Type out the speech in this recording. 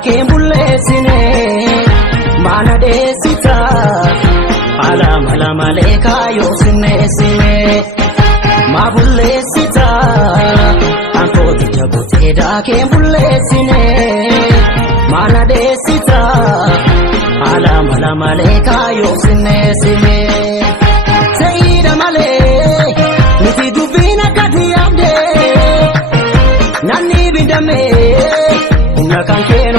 daakeen bulleessine maana deessita ala malee kaayoo sinneessine maa bulleessita ankooticha butee daakeen bulleessine maana deessita ala malee kaayoo sinneessine se'idha malee nuti dubbiin akkati yaabde nanni bidame humna kan kee